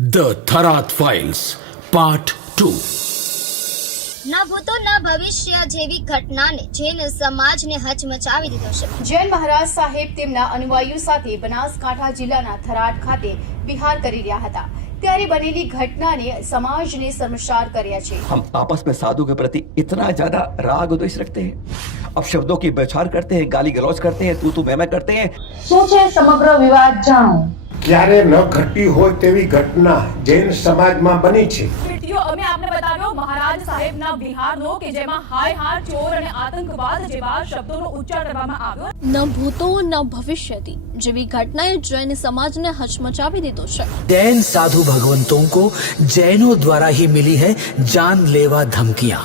The Tharad files part 2। ન ભૂતો ન ભવિષ્ય જેવી ઘટનાને જૈન સમાજને હચમચાવી દીધો છે। જૈન મહારાજ સાહેબ તેમના અનુયાયીઓ સાથે બનાસકાંઠા જિલ્લાના થરાદ ખાતે વિહાર કરી રહ્યા હતા ત્યારે બનેલી ઘટનાને સમાજને શર્મસાર કર્યા છે। हम आपस में साधु के प्रति इतना ज्यादा राग द्वेष रखते हैं, अब शब्दों की बौछार करते हैं, गाली गलौज करते हैं, तू मैं करते हैं। શું છે સમગ્ર વિવાદ જાણો। ક્યારે ન ઘટી હોય તેવી ઘટના જૈન સમાજમાં બની છે। વિડિયો અમે આપને બતાવ્યો મહારાજ સાહેબના વિહારનો કે જેમાં હાય હાર ચોર અને આતંકવાદ જેવા શબ્દોનો ઉચ્ચાર કરવામાં આવ્યો। ન ભૂતો ન ભવિષ્યતિ જેવી ઘટનાએ જૈન સમાજને હચમચાવી દીધો છે। जैन साधु भगवंतों को जैनों द्वारा ही मिली है जानलेवा धमकियां।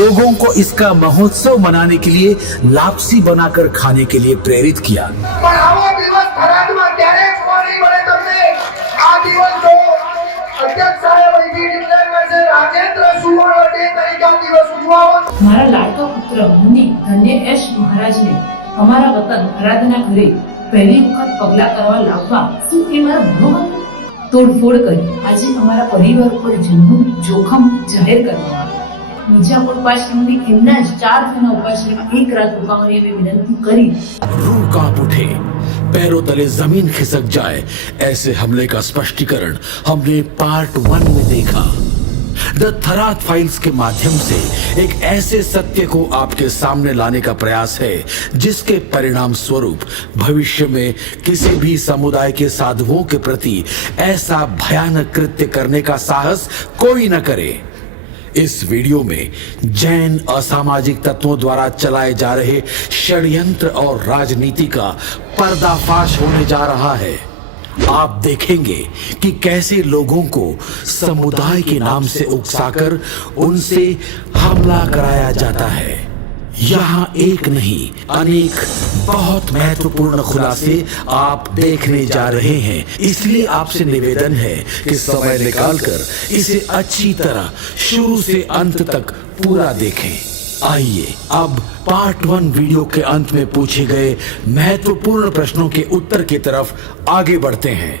लोगों को इसका महोत्सव मनाने के लिए लापसी बनाकर खाने के लिए प्रेरित किया। પણ આવો દિવસ થરાદમાં ક્યારે જોવા નહીં મળે તમને। આ દિવસનો અધ્યક્ષ સાહેબ અહીંથી ડિક્લેર કરશે રાજેન્દ્ર સુવર્ણ ડે તરીકે આ દિવસ ઉજવવામાં। મારા લાડકા પુત્ર મુનિ ધન્ય એશ મહારાજને અમારા વતન થરાદના ઘરે પહેલી વખત પગલા કરવા લાવવા શું એ મારા ભણો હતો? તોડફોડ કરી આજે અમારા પરિવાર ઉપર જીવનું જોખમ જાહેર કરવામાં આવ્યું। મિર્જાપુર પાસની એમના જ 4 દિનના ઉપાશ્રયમાં એક રાત રોકાવાની એવી વિનંતી કરી। रूह कांप उठे, पैरों तले जमीन खिसक जाए, ऐसे हमले का स्पष्टीकरण हमने पार्ट 1 में देखा। द थराद फाइल्स के माध्यम से एक ऐसे सत्य को आपके सामने लाने का प्रयास है जिसके परिणाम स्वरूप भविष्य में किसी भी समुदाय के साधुओं के प्रति ऐसा भयानक कृत्य करने का साहस कोई न करे। इस वीडियो में जैन असामाजिक तत्वों द्वारा चलाए जा रहे षड्यंत्र और राजनीति का पर्दाफाश होने जा रहा है। आप देखेंगे कि कैसे लोगों को समुदाय के नाम से उकसाकर उनसे हमला कराया जाता है। यहाँ एक नहीं अनेक बहुत महत्वपूर्ण खुलासे आप देखने जा रहे हैं, इसलिए आपसे निवेदन है कि समय निकालकर इसे अच्छी तरह शुरू से अंत तक पूरा देखें। आइए अब पार्ट 1 वीडियो के अंत में पूछे गए महत्वपूर्ण प्रश्नों के उत्तर की तरफ आगे बढ़ते हैं।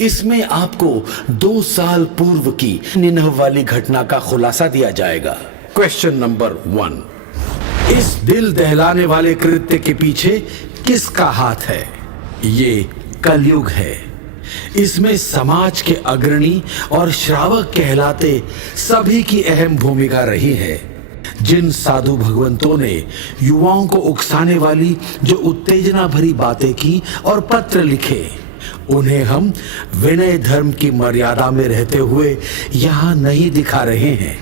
इसमें आपको 2 साल पूर्व की निनह वाली घटना का खुलासा दिया जाएगा। क्वेश्चन नंबर 1, इस दिल दहलाने वाले कृत्य के पीछे किसका हाथ है? ये कलयुग है। इसमें समाज के अग्रणी और श्रावक कहलाते सभी की अहम भूमिका रही है। जिन साधु भगवंतों ने युवाओं को उकसाने वाली जो उत्तेजना भरी बातें की और पत्र लिखे, उन्हें हम विनय धर्म की मर्यादा में रहते हुए यहाँ नहीं दिखा रहे हैं।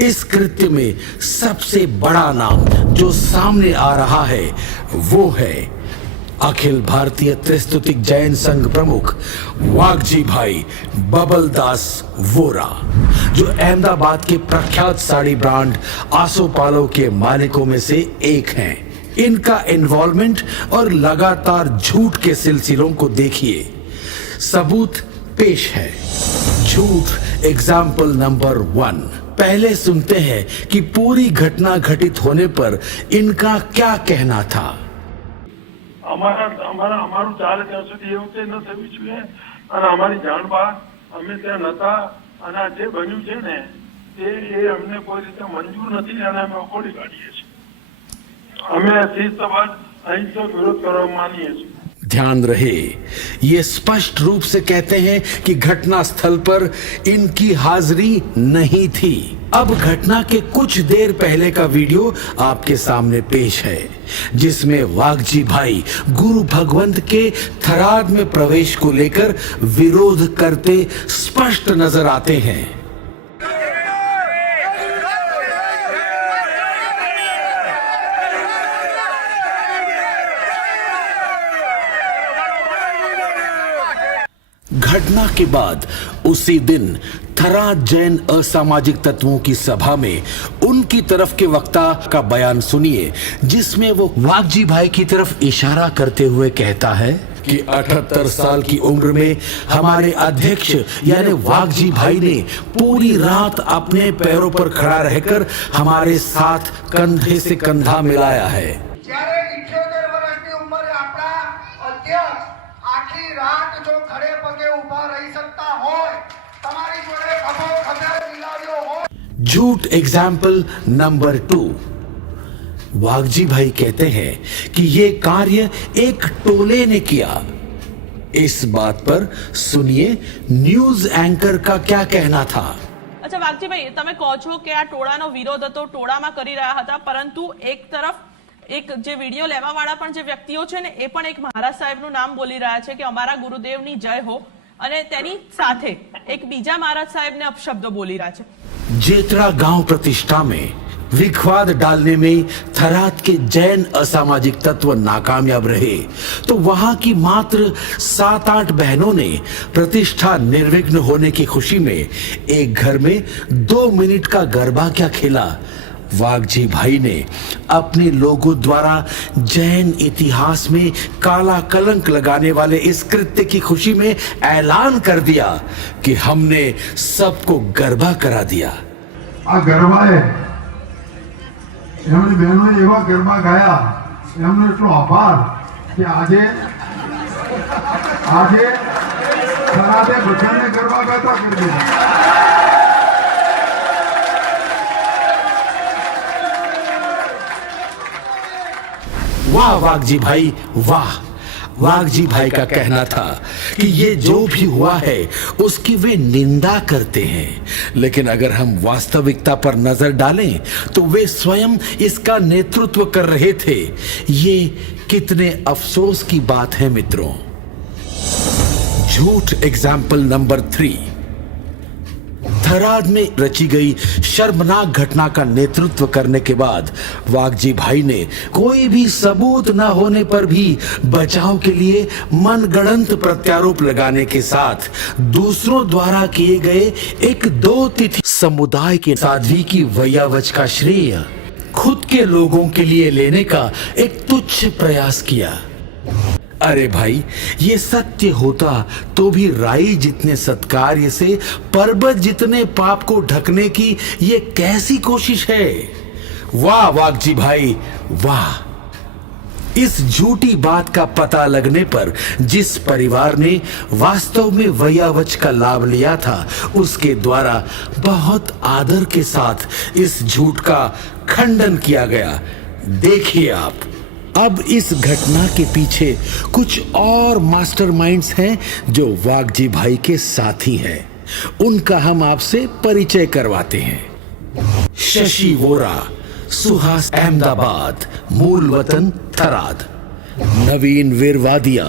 इस कृत्य में सबसे बड़ा नाम जो सामने आ रहा है वो है अखिल भारतीय त्रिस्तुतिक जैन संघ प्रमुख वागजी भाई बबल दास वोरा, जो अहमदाबाद के प्रख्यात साड़ी ब्रांड आसोपालो के मालिकों में से एक हैं। इनका इन्वॉल्वमेंट और लगातार झूठ के सिलसिलों को देखिए। सबूत पेश है। झूठ एग्जाम्पल नंबर 1। पहले सुनते हैं कि पूरी घटना घटित होने पर इनका क्या कहना था। અમારું ચાલે ત્યાં સુધી એવું તે ન થવું જોઈએ અને અમારી જાણ બહાર અમે ત્યાં નતા અને આ જે બન્યું છે ને એ અમને કોઈ રીતે મંજૂર નથી અને અમે અખોડી કાઢીએ છીએ. અમે શિસ્તબદ્ધ અહિંસક વિરોધ કરવા માનીએ છીએ. ध्यान रहे, ये स्पष्ट रूप से कहते हैं कि घटना स्थल पर इनकी हाजिरी नहीं थी। अब घटना के कुछ देर पहले का वीडियो आपके सामने पेश है, जिसमें वाघजी भाई गुरु भगवंत के थराद में प्रवेश को लेकर विरोध करते स्पष्ट नजर आते हैं। घटना के बाद उसी दिन थराद जैन असामाजिक तत्वों की सभा में उनकी तरफ के वक्ता का बयान सुनिए, जिसमें वो वाघजी भाई की तरफ इशारा करते हुए कहता है कि 78 साल की उम्र में हमारे अध्यक्ष यानी वाघजी भाई ने पूरी रात अपने पैरों पर खड़ा रहकर हमारे साथ कंधे से कंधा मिलाया है। જ્યારે 78 વર્ષની ઉંમરે આપણા અધ્યક્ષ આખી રાત જો ખડે પગે ઊભા રહી શકતા હોય, તમારી જોડે ખભો ખભે મિલાવ્યો હોય। झूठ एग्जाम्पल नंबर 2। वाघजी भाई कहते हैं कि ये कार्य एक टोले ने किया। इस बात पर सुनिए न्यूज एंकर का क्या कहना था। अच्छा वाघजीभाई, તમે કહો છો કે આ ટોળાનો વિરોધ હતો, ટોળામાં કરી રહ્યા હતા, પરંતુ એક તરફ એક જે વિડિયો લેવા વાળા પણ જે વ્યક્તિઓ છે ને એ પણ એક મહારાજ સાહેબનું નામ બોલી રહ્યા છે કે અમારા ગુરુદેવની જય हो, અને તેની સાથે એક બીજા મહારાજ સાહેબને અપશબ્દો બોલી રહ્યા છે। जेतरा गांव प्रतिष्ठा में विखवाद डालने में थराद के जैन असामाजिक तत्व नाकामयाब रहे, तो वहां की मात्र 7-8 बहनों ने प्रतिष्ठा निर्विघ्न होने की खुशी में एक घर में 2 मिनट का गरबा क्या खेला। वाघजी भाई ने अपने लोगों द्वारा जैन इतिहास में काला कलंक लगाने वाले इस कृत्य की खुशी में ऐलान कर दिया कि हमने सबको गरबा करा दिया। आ गरबा है, एमने बहनों एवा गरबा गाया, एमनो એટલો આભાર કે આજે થરાદે બધાને ગરબા ગાતા કરી દીધા। वाह वाघजी भाई वाह। वाघजी भाई का कहना था कि ये जो भी हुआ है उसकी वे निंदा करते हैं, लेकिन अगर हम वास्तविकता पर नजर डालें तो वे स्वयं इसका नेतृत्व कर रहे थे। ये कितने अफसोस की बात है मित्रों। झूठ एग्जाम्पल नंबर 3। थराद में रची गई शर्मनाक घटना का नेतृत्व करने के बाद वाघजी भाई ने कोई भी सबूत न होने पर भी बचाव के लिए मनगढ़ंत प्रत्यारोप लगाने के साथ दूसरों द्वारा किए गए एक 2 तिथि समुदाय के साध्वी की वयावच का श्रेय खुद के लोगों के लिए लेने का एक तुच्छ प्रयास किया। अरे भाई, ये सत्य होता तो भी राई जितने सत्कार्य से पर्वत जितने पाप को ढकने की ये कैसी कोशिश है। वाह वाघजी भाई वाह। इस झूठी बात का पता लगने पर जिस परिवार ने वास्तव में वयावच का लाभ लिया था, उसके द्वारा बहुत आदर के साथ इस झूठ का खंडन किया गया। देखिए आप, अब इस घटना के पीछे कुछ और मास्टरमाइंड्स हैं जो वाघजी भाई के साथी हैं। उनका हम आपसे परिचय करवाते हैं। शशि वोरा, सुहास अहमदाबाद, मूल वतन थराद। नवीन वीरवादिया,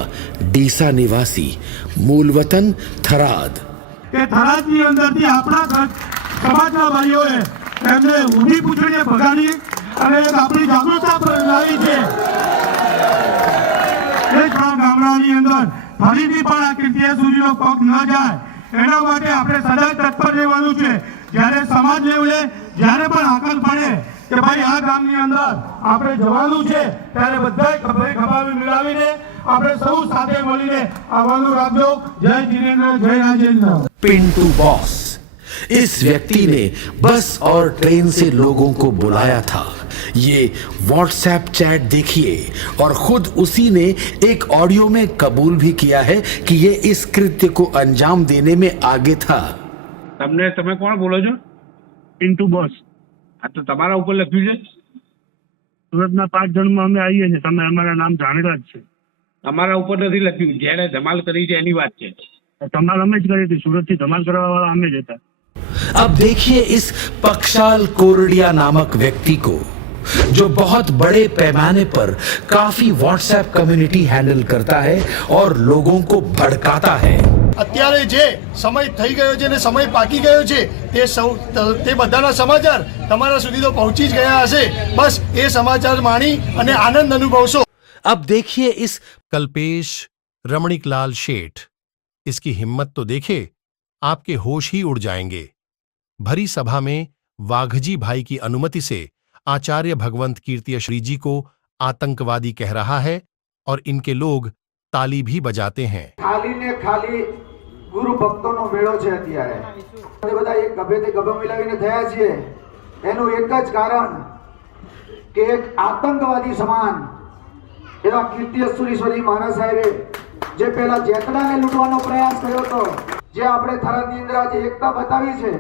डीसा निवासी, मूल वतन थराद। થરાદની અંદરથી આપણા સમાજના ભાઈઓએ એમને ઊંધી પૂછડીને ભગાડી અને એક આપણી જાગૃતતા લાવી છે। એક ગામડાની અંદર ફરીથી પણ આ કીર્તિય સૂર્યનો પગ ન જાય એના માટે આપણે સદાય તત્પર રહેવાનું છે। જ્યારે સમાજ લેવલે જ્યારે પણ આકલ પડે કે ભાઈ આ ગામની અંદર આપણે જવાનું છે, ત્યારે બધાય ખભે ખભા મિલાવીને આપણે સૌ સાથે મળીને આવવાનું રાખજો। જય જીનેન્દ્ર, જય રાજેન્દ્ર। पिंटू बॉस, इस व्यक्ति ने बस और ट्रेन से लोगों को बुलाया था। ये व्हाट्सएप चैट देखिए और खुद उसी ने एक ऑडियो में कबूल भी किया है कि ये इस कृत्य को अंजाम देने में आगे था। તમે કોણ બોલો છો? પિન્ટુ બોસ. આ તો તમારા ઉપર લખ્યું છે. સુરતના 5 જણમાં અમે આવીએ છીએ, તમે અમારા નામ જાણેલા જ છે. તમારા ઉપર નથી લખ્યું, જેને ધમાલ કરી છે એની વાત છે. ધમાલ અમે જ કરી હતી, સુરતથી ધમાલ કરવા વાળા અમે જ હતા. अब देखिए इस पक्षाल कोरडिया नामक व्यक्ति को, जो बहुत बड़े पैमाने पर काफी व्हाट्सएप कम्युनिटी हैंडल करता है और लोगों को भड़काता है। અત્યારે જે સમય થઈ ગયો છે ને સમય પાકી ગયો છે તે બધાના સમાચાર તમારા સુધી તો પહોંચી જ ગયા હશે। બસ એ સમાચાર માણી અને આનંદ અનુભવશો। अब देखिए इस कल्पेश रमणीकलाल शेठ, इसकी हिम्मत तो देखे, आपके होश ही उड़ जाएंगे। भरी सभा में वाघजी भाई की अनुमति से आचार्य भगवंत कीर्तियश्री जी को आतंकवादी कह रहा है और इनके लोग ताली भी बजाते हैं। खाली ने खाली गुरु भक्तों नो मेळो छे अत्यारे બધા એક ગભેથી ગભે મિલાવીને થયા છીએ। એનું એક જ કારણ કે એક આતંકવાદી સમાન એવા કીર્તિયશ્રી મહારાજ સાહેબે જે પહેલા જેતડાને લૂંટવાનો પ્રયાસ કર્યો હતો, જે આપણે થરાદની અંદર આજે એકતા બતાવી છે,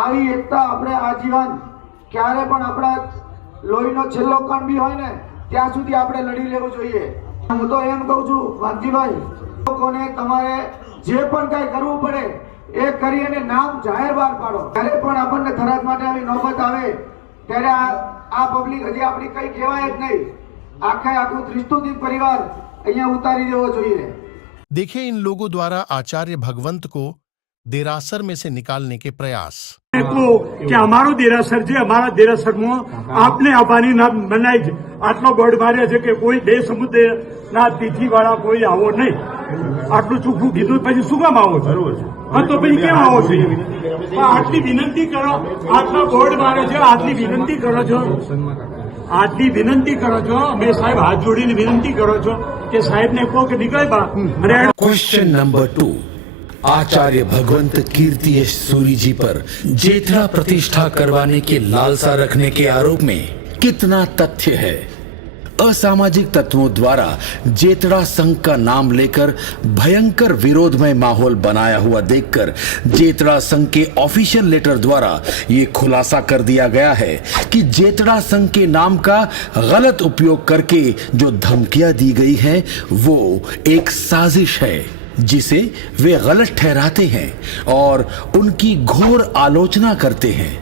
આવી એકતા આપણે આજીવન ક્યારે પણ આપણા લોહીનો છેલ્લો કણ બી હોય ને ત્યાં સુધી આપણે લડી લેવું જોઈએ। હું તો એમ કહું છું વાઘજીભાઈ, લોકોને તમારે જે પણ કાંઈ કરવું પડે એ કરી અને નામ જાહેર બહાર પાડો। ત્યારે પણ આપણને થરાદ માટે આવી નોબત આવે ત્યારે આ પબ્લિક હજી આપણી કંઈ કહેવાય જ નહીં, આખું ત્રિસ્તુદીપ પરિવાર અહીંયા ઉતારી દેવો જોઈએ। देखिए इन लोगों द्वारा आचार्य भगवंत को देरासर में से निकालने के प्रयास। કે અમારું દેરાસર છે, અમારા દેરાસરમાં આપને આવવાની ના બનાવી છે। આટલો બોર્ડ માર્યા છે કે કોઈ બે સમુદ્રના તિથિ વાળા કોઈ આવો નહીં। આટલું ચોખ્ખું કીધું પછી શું કામ આવો છો? તો પછી કેમ આવો છો? આટલી વિનંતી કરો, આટલો બોર્ડ માર્યો છે, આટલી વિનંતી કરો છો, આટલી વિનંતી કરો છો, મેં સાહેબ હાથ જોડીને વિનંતી કરો છો કે સાહેબને કહો કે નીકળે બા। क्वेश्चन नंबर 2, आचार्य भगवंत कीर्तियश्री जी पर जेतड़ा प्रतिष्ठा करवाने की लालसा रखने के आरोप में कितना तथ्य है? असामाजिक तत्वों द्वारा जेतड़ा संघ का नाम लेकर भयंकर विरोधमय माहौल बनाया हुआ देखकर जेतड़ा संघ के ऑफिशियल लेटर द्वारा ये खुलासा कर दिया गया है कि जेतड़ा संघ के नाम का गलत उपयोग करके जो धमकियां दी गई हैं वो एक साजिश है जिसे वे गलत ठहराते हैं और उनकी घोर आलोचना करते हैं।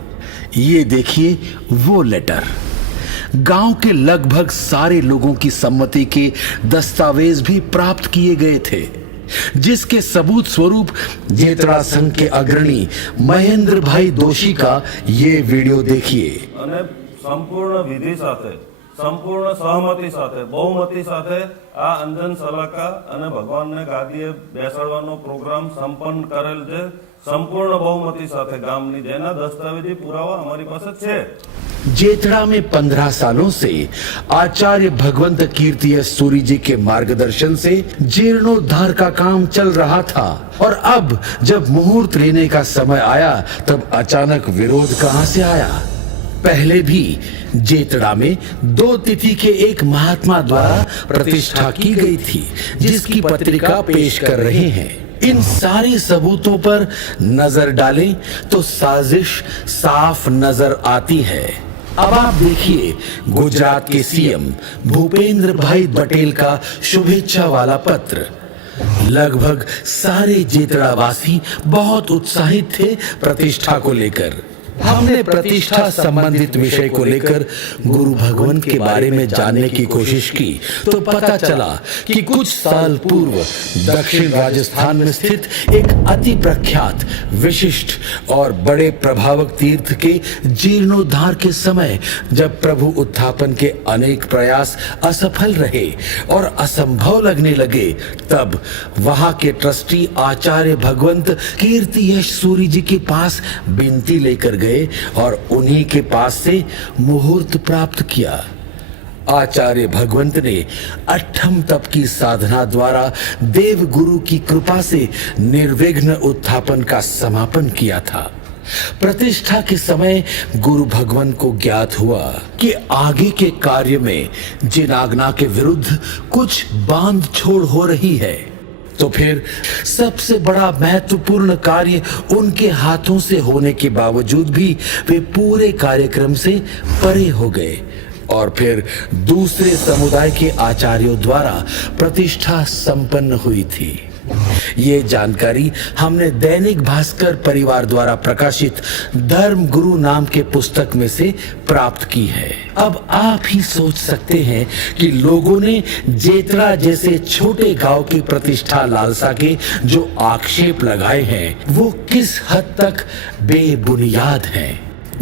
ये देखिए वो लेटर। गांव के लगभग सारे लोगों की सम्मति के दस्तावेज भी प्राप्त किए गए थे, जिसके सबूत स्वरूप जेतड़ा संघ के अग्रणी महेंद्र भाई दोषी का ये वीडियो देखिए। संपूर्ण विधि साथे, संपूर्ण सहमति साथे, बहुमती साथे आ अंजन सलाका अने भगवान ने गादीए बेसाडवानो प्रोग्राम संपन्न करेल छे, संपूर्ण बहुमती साथे गामनी जेना दस्तावेजी पुरावा हमारी पास छे। जेतड़ा में 15 सालों से आचार्य भगवंत कीर्तियश्री जी के मार्गदर्शन से जीर्णोद्धार का काम चल रहा था और अब जब मुहूर्त लेने का समय आया तब अचानक विरोध कहां से आया? पहले भी जेतड़ा में 2 तिथि के एक महात्मा द्वारा प्रतिष्ठा की गई थी, जिसकी पत्रिका पेश कर रहे हैं। इन सारे सबूतों पर नजर डालें तो साजिश साफ नजर आती है। अब आप देखिए गुजरात के सीएम भूपेंद्र भाई पटेल का शुभेच्छा वाला पत्र। लगभग सारे जेतड़ावासी बहुत उत्साहित थे प्रतिष्ठा को लेकर। हमने प्रतिष्ठा संबंधित विषय को लेकर गुरु भगवंत के बारे में जानने की कोशिश की तो पता चला कि कुछ साल पूर्व दक्षिण राजस्थान में स्थित एक अति प्रख्यात, विशिष्ट और बड़े प्रभावक तीर्थ के जीर्णोद्धार के समय जब प्रभु उत्थापन के अनेक प्रयास असफल रहे और असंभव लगने लगे, तब वहां के ट्रस्टी आचार्य भगवंत कीर्तियश्री जी के पास विनती लेकर गए और उन्हीं के पास से मुहूर्त प्राप्त किया। आचार्य भगवंत ने अठम तप की साधना द्वारा देव गुरु की कृपा से निर्विघ्न उत्थापन का समापन किया था। प्रतिष्ठा के समय गुरु भगवान को ज्ञात हुआ कि आगे के कार्य में जिन आज्ञा के विरुद्ध कुछ बांध छोड़ हो रही है, तो फिर सबसे बड़ा महत्वपूर्ण कार्य उनके हाथों से होने के बावजूद भी वे पूरे कार्यक्रम से परे हो गए और फिर दूसरे समुदाय के आचार्यों द्वारा प्रतिष्ठा संपन्न हुई थी। ये जानकारी हमने दैनिक भास्कर परिवार द्वारा प्रकाशित धर्म गुरु नाम के पुस्तक में से प्राप्त की है। अब आप ही सोच सकते हैं कि लोगों ने जेतरा जैसे छोटे गांव की प्रतिष्ठा लालसा के जो आक्षेप लगाए हैं वो किस हद तक बेबुनियाद हैं।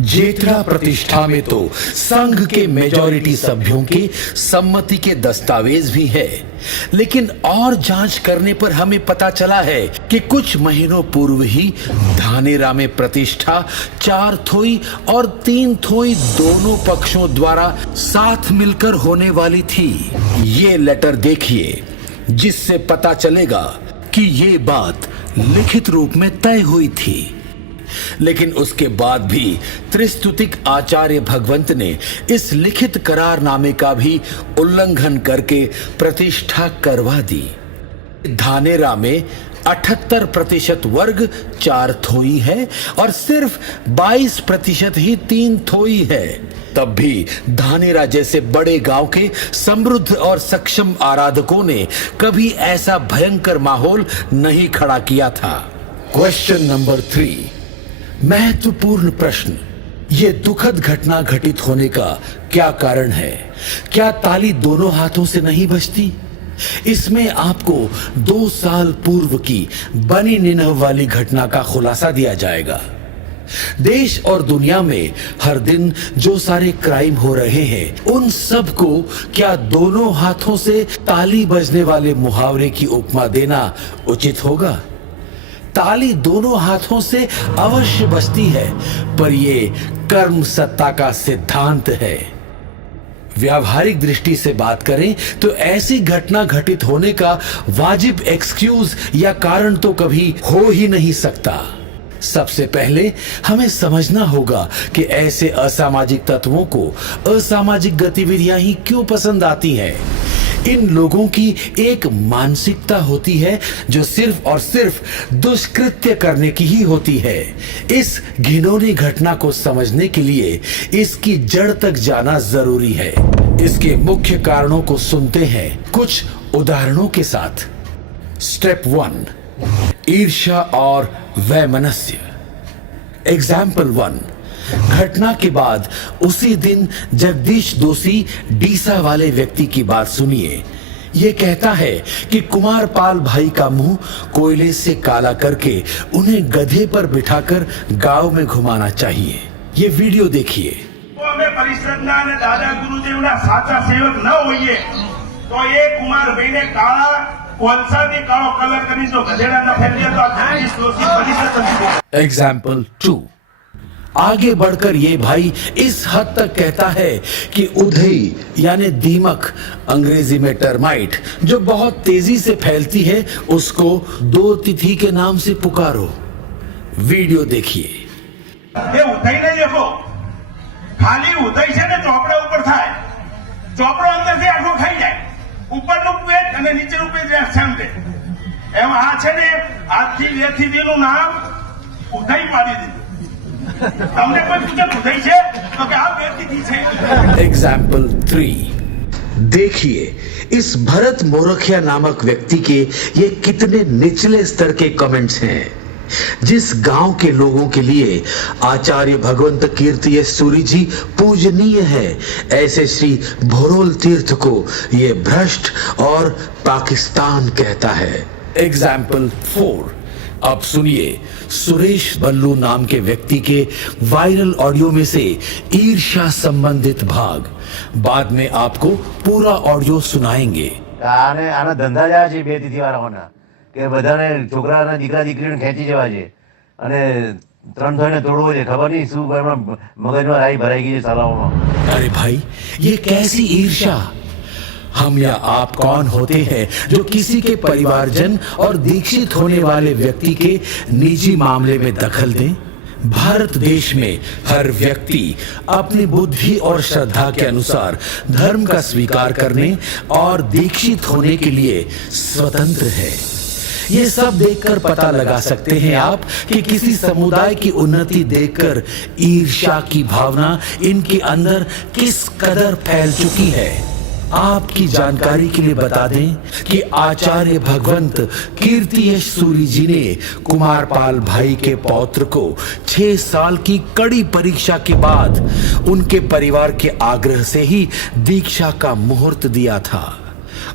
जेतरा प्रतिष्ठा में तो संघ के मेजॉरिटी सभ्यों की सम्मति के दस्तावेज भी है, लेकिन और जांच करने पर हमें पता चला है कि कुछ महीनों पूर्व ही धानेरा में प्रतिष्ठा 4 थोई और 3 थोई दोनों पक्षों द्वारा साथ मिलकर होने वाली थी। ये लेटर देखिए, जिससे पता चलेगा कि ये बात लिखित रूप में तय हुई थी। लेकिन उसके बाद भी त्रिस्तुतिक आचार्य भगवंत ने इस लिखित करारनामे का भी उल्लंघन करके प्रतिष्ठा करवा दी। धानेरा में 78% वर्ग 4 थोई है और सिर्फ 22% ही 3 थोई है। तब भी धानेरा जैसे बड़े गांव के समृद्ध और सक्षम आराधकों ने कभी ऐसा भयंकर माहौल नहीं खड़ा किया था। क्वेश्चन नंबर 3, महत्वपूर्ण प्रश्न, ये दुखद घटना घटित होने का क्या कारण है? क्या ताली दोनों हाथों से नहीं बजती? इसमें आपको 2 साल पूर्व की बनी निनव वाली घटना का खुलासा दिया जाएगा। देश और दुनिया में हर दिन जो सारे क्राइम हो रहे हैं, उन सब को क्या दोनों हाथों से ताली बजने वाले मुहावरे की उपमा देना उचित होगा? ताली दोनों हाथों से अवश्य बजती है, पर ये कर्म सत्ता का सिद्धांत है। व्यावहारिक दृष्टि से बात करें तो ऐसी घटना घटित होने का वाजिब एक्सक्यूज या कारण तो कभी हो ही नहीं सकता। सबसे पहले हमें समझना होगा कि ऐसे असामाजिक तत्वों को असामाजिक गतिविधियां ही क्यों पसंद आती हैं। इन लोगों की एक मानसिकता होती है जो सिर्फ और सिर्फ दुष्कृत्य करने की ही होती है। इस घिनौनी घटना को समझने के लिए इसकी जड़ तक जाना जरूरी है। इसके मुख्य कारणों को सुनते हैं कुछ उदाहरणों के साथ। स्टेप 1, ईर्ष्या और वैमनस्य। एग्जाम्पल 1, घटना के बाद उसी दिन जगदीश दोषी डीसा वाले व्यक्ति की बात सुनिए। ये कहता है कि कुमार पाल भाई का मुंह कोयले से काला करके उन्हें गधे पर बिठाकर गांव में घुमाना चाहिए। ये वीडियो देखिए। અમે પરિષદના અને દાદા ગુરુદેવના સાચા સેવક ન હોઈએ તો એ કુમારભાઈને કાળા કોલસાથી કાળો કલર કરી જો ગધેડા ન ફેરવીએ તો આ જગદીશ દોશી પરિષદ નથી। एग्जाम्पल 2, आगे बढ़कर ये भाई इस हद तक कहता है कि उधई यानी दीमक, अंग्रेजी में टर्माइट, जो बहुत तेजी से फैलती है, उसको 2 तिथि के नाम से पुकारो। वीडियो देखिए। એ ઉધઈ નહીં દેખો, ખાલી ઉધઈ છે ને ચોપડા ઉપર થાય, ચોપડો અંદરથી આખો ખાઈ જાય, ઉપરનું પેટ અને નીચેનું પેટ શામ દે। એમ આ છે ને આજથી 2 થી 2 નું નામ ઉધઈ પાડી દીધું। તમને કોઈ પૂછે ઉધઈ છે તો કે આ 2 થી 2 છે। एग्जाम्पल 3, देखिए इस भरत मोरखिया नामक व्यक्ति के ये कितने निचले स्तर के कमेंट्स हैं। जिस गांव के लोगों के लिए आचार्य भगवंत कीर्ति सूरी जी पूजनीय है, ऐसे श्री भोरोल तीर्थ को ये भ्रष्ट और पाकिस्तान कहता है। एग्जाम्पल 4, अब सुनिए सुरेश बल्लू नाम के व्यक्ति के वायरल ऑडियो में से ईर्ष्या संबंधित भाग। बाद में आपको पूरा ऑडियो सुनाएंगे। આને આના ધંધા જ આ છે 2 તિથિ વાળાઓના કે બધાને છોકરાના દીકરા દીકરીને ખેંચી જવા છે અને 3 થઈને તોડવો છે। ખબર નહીં શું એમાં મગજમાં રાઈ ભરાઈ ગઈ છે સાલાઓમાં। अरे भाई, ये कैसी ईर्ष्या? हम या आप कौन होते हैं जो किसी के परिवारजन और दीक्षित होने वाले व्यक्ति के निजी मामले में दखल दें? भारत देश में हर व्यक्ति अपनी बुद्धि और श्रद्धा के अनुसार धर्म का स्वीकार करने और दीक्षित होने के लिए स्वतंत्र है। ये सब देखकर पता लगा सकते हैं आप कि किसी समुदाय की उन्नति देखकर ईर्ष्या की भावना इनके अंदर किस कदर फैल चुकी है। आपकी जानकारी के लिए बता दें कि आचार्य भगवंत कीर्तियश सूरी जी ने कुमारपाल भाई के पौत्र को 6 साल की कड़ी परीक्षा के बाद उनके परिवार के आग्रह से ही दीक्षा का मुहूर्त दिया था।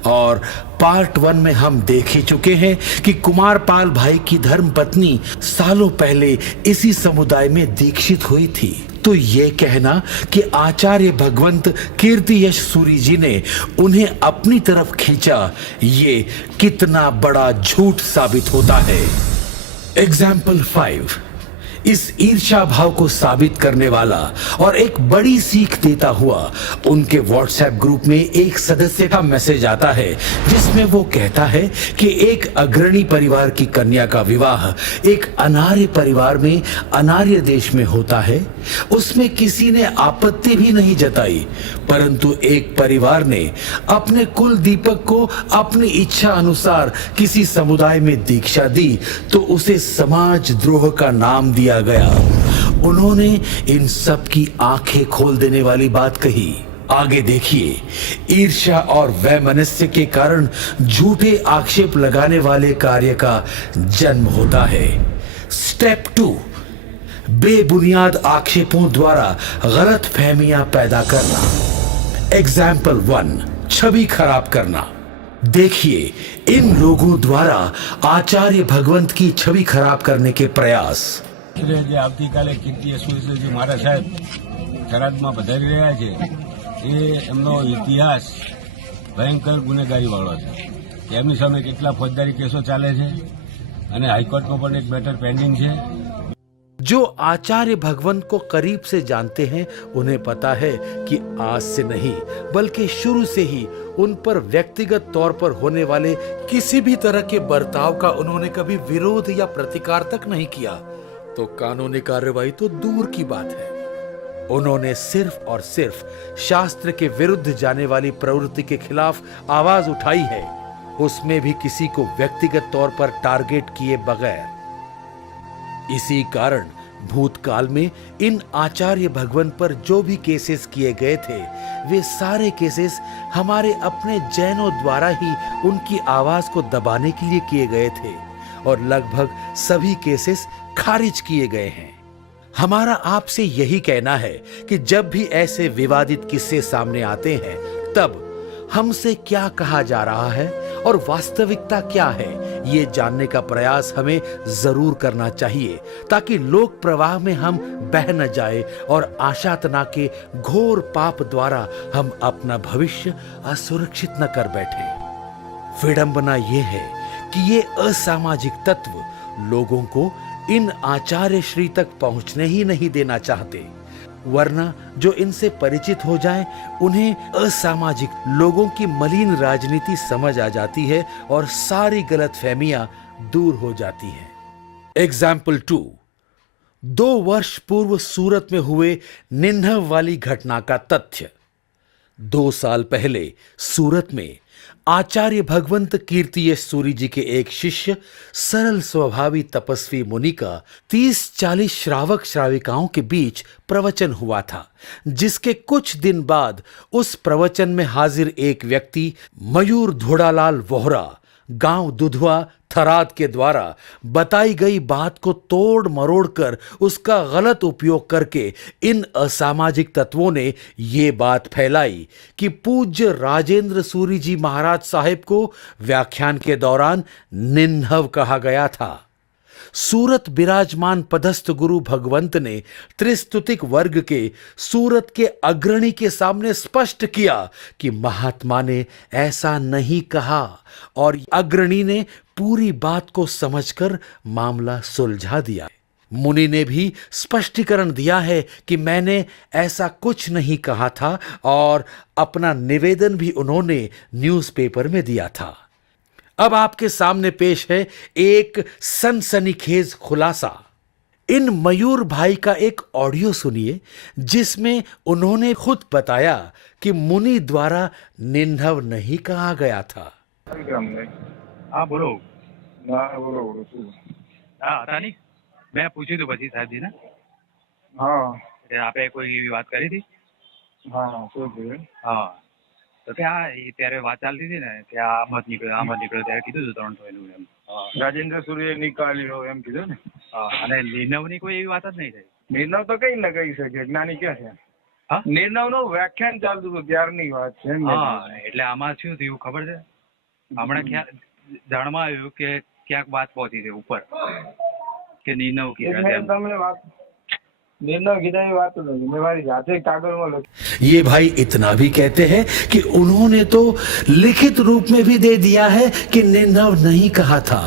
और पार्ट 1 में हम देख ही चुके हैं कि कुमारपाल भाई की धर्मपत्नी सालों पहले इसी समुदाय में दीक्षित हुई थी। तो ये कहना कि आचार्य भगवंत कीर्तियश सूरी जी ने उन्हें अपनी तरफ खींचा, ये कितना बड़ा झूठ साबित होता है। एग्जाम्पल 5, इस ईर्ष्या भाव को साबित करने वाला और एक बड़ी सीख देता हुआ उनके व्हाट्सएप ग्रुप में एक सदस्य का मैसेज आता है जिसमें वो कहता है कि एक अग्रणी परिवार की कन्या का विवाह एक अनार्य परिवार में अनार्य देश में होता है। उसमें किसी ने आपत्ति भी नहीं जताई, परंतु एक परिवार ने अपने कुल दीपक को अपनी इच्छा अनुसार किसी समुदाय में दीक्षा दी तो उसे समाज द्रोह का नाम दिया गया। उन्होंने इन सब की आंखें खोल देने वाली बात कही। आगे देखिए, ईर्ष्या और वैमनस्य के कारण झूठे आक्षेप लगाने वाले कार्य का जन्म होता है। स्टेप 2, बेबुनियाद आक्षेपों द्वारा गलत फहमियां पैदा करना। एग्जाम्पल 1, छवि खराब करना। देखिए, इन लोगों द्वारा आचार्य भगवंत की छवि खराब करने के प्रयास। આવતીકાલે કીર્તિ સુરેશજી મારા સાહેબ થરાદમાં પધારી રહ્યા છે, એ એમનો ઇતિહાસ ભયંકર ગુનેગારી વાળો છે। એમની સામે કેટલા ફોજદારી કેસો ચાલે છે અને હાઈકોર્ટમાં પણ એક મેટર પેન્ડિંગ છે। जो आचार्य भगवंत को करीब से जानते हैं उन्हें पता है कि आज से नहीं बल्कि शुरू से ही उन पर व्यक्तिगत तौर पर होने वाले किसी भी तरह के बर्ताव का उन्होंने कभी विरोध या प्रतिकार तक नहीं किया, तो कानूनी कार्रवाई तो दूर की बात है। उन्होंने सिर्फ और सिर्फ शास्त्र के विरुद्ध जाने वाली प्रवृत्ति के खिलाफ आवाज उठाई है, उसमें भी किसी को व्यक्तिगत तौर पर टारगेट किए बगैर। इसी कारण भूतकाल में इन आचार्य भगवंत पर जो भी केसेस किए गए थे वे सारे केसेस हमारे अपने जैनों द्वारा ही उनकी आवाज को दबाने के लिए किए गए थे और लगभग सभी केसेस खारिज किए गए हैं। हमारा आपसे यही कहना है कि जब भी ऐसे विवादित किस्से सामने आते हैं तब हमसे क्या कहा जा रहा है और वास्तविकता क्या है, ये जानने का प्रयास हमें जरूर करना चाहिए ताकि लोक प्रवाह में हम बह न जाए और आशातना के घोर पाप द्वारा हम अपना भविष्य असुरक्षित न कर बैठे। विडंबना ये है कि ये असामाजिक तत्व लोगों को इन आचार्य श्री तक पहुंचने ही नहीं देना चाहते, वरना जो इनसे परिचित हो जाएं, उन्हें असामाजिक लोगों की मलिन राजनीति समझ आ जाती है और सारी गलतफहमियां दूर हो जाती हैं। एग्जाम्पल 2, 2 वर्ष पूर्व सूरत में हुए निन्हव वाली घटना का तथ्य। 2 साल पहले सूरत में आचार्य भगवंत कीर्तियश सूरी जी के एक शिष्य सरल स्वभावी तपस्वी मुनि का 30-40 श्रावक श्राविकाओं के बीच प्रवचन हुआ था, जिसके कुछ दिन बाद उस प्रवचन में हाजिर एक व्यक्ति मयूर धोड़ालाल वोहरा गांव दुधवा थराद के द्वारा बताई गई बात को तोड़ मरोड़ कर उसका गलत उपयोग करके इन असामाजिक तत्वों ने ये बात फैलाई कि पूज्य राजेंद्र सूरी जी महाराज साहिब को व्याख्यान के दौरान निन्हव कहा गया था। सूरत विराजमान पदस्थ गुरु भगवंत ने त्रिस्तुतिक वर्ग के सूरत के अग्रणी के सामने स्पष्ट किया कि महात्मा ने ऐसा नहीं कहा और अग्रणी ने पूरी बात को समझकर मामला सुलझा दिया। मुनि ने भी स्पष्टीकरण दिया है कि मैंने ऐसा कुछ नहीं कहा था और अपना निवेदन भी उन्होंने न्यूज़पेपर में दिया था। अब आपके सामने पेश है एक सनसनीखेज खुलासा। इन मयूर भाई का एक ऑडियो सुनिए जिसमें उन्होंने खुद बताया कि मुनि द्वारा निन्हव नहीं कहा गया था। हाँ बोलो। हाँ था नहीं, मैं पूछी तो પછી સાહેબજીને। હા એટલે આપણે કોઈ એવી વાત કરી હતી। હા શું થયું? હા તો કે આ ત્યારે વાત ચાલતી હતી ને કે આ મત નીકળ્યો ત્યારે કીધું હતું 300 એનું એમ। રાજેન્દ્ર સૂર્ય નીકાળ્યો એમ કીધું ને। હા અને નિર્ણવની કોઈ એવી વાત જ નહીં થઈ। નિર્ણવ તો કઈ ન કહી શકે, જ્ઞાની ક્યાં છે? હા નિર્ણવનું વ્યાખ્યાન ચાલતું હતું ત્યારની વાત છે। હા એટલે આમાં શું થયું ખબર છે? હમણાં જાણમાં આવ્યું કે ક્યાંક વાત પહોંચી છે ઉપર કે નિર્ણવ કીધા તમે વાત निर्णय की बात तो नहीं, मैं हमारी जाते कागज में। ये भाई इतना भी कहते हैं कि उन्होंने तो लिखित रूप में भी दे दिया है कि निन्हव नहीं कहा था।